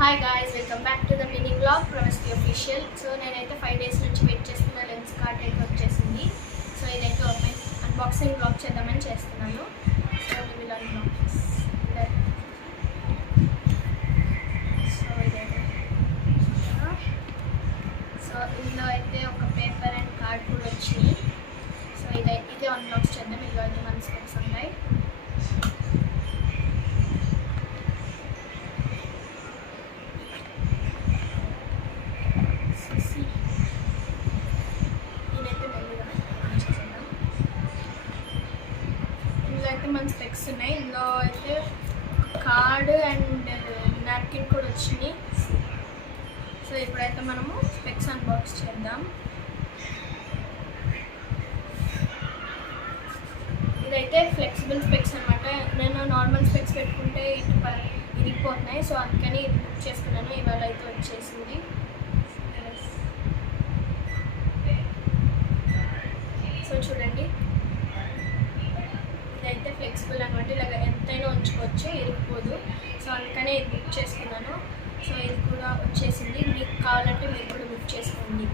Hi guys, welcome back to the mini blog Pravasthi official. So నేనైతే 5 days నుంచి wait చేస్తున్న lens card అయితే వచ్చేసింది. సో ఇదైతే అన్బాక్సింగ్ బ్లాగ్ చేద్దామని చేస్తున్నాను. So will unbox. సో ఇదైతే ఇందులో అయితే ఒక పేపర్ అండ్ కార్డ్ కూడా వచ్చింది. సో ఇదే అన్బాక్స్ చేద్దాం. ఇందులో అయితే మన స్పెక్స్ ఉన్నాయి. మన స్పెక్స్ ఉన్నాయి. ఇందులో అయితే కార్డ్ అండ్ నాప్కిన్ కూడా వచ్చినాయి. సో ఇప్పుడైతే మనము స్పెక్స్ అన్బాక్స్ చేద్దాం. ఇదైతే ఫ్లెక్సిబుల్ స్పెక్స్ అనమాట. నేను నార్మల్ స్పెక్స్ పెట్టుకుంటే ఇరిగిపోతున్నాయి. సో అందుకని ఇది బుక్ చేసుకున్నాను. ఇవాళ అయితే వచ్చేసింది. సో చూడండి, ఇదైతే ఫ్లెక్సిబుల్ అనమాట. ఇలాగ ఎంతైనా ఉంచుకోవచ్చు, ఇరిగిపోదు. సో అందుకనే ఇది బుక్ చేసుకున్నాను. సో ఇది కూడా వచ్చేసింది. మీకు కావాలంటే మీరు కూడా బుక్ చేసుకోండి.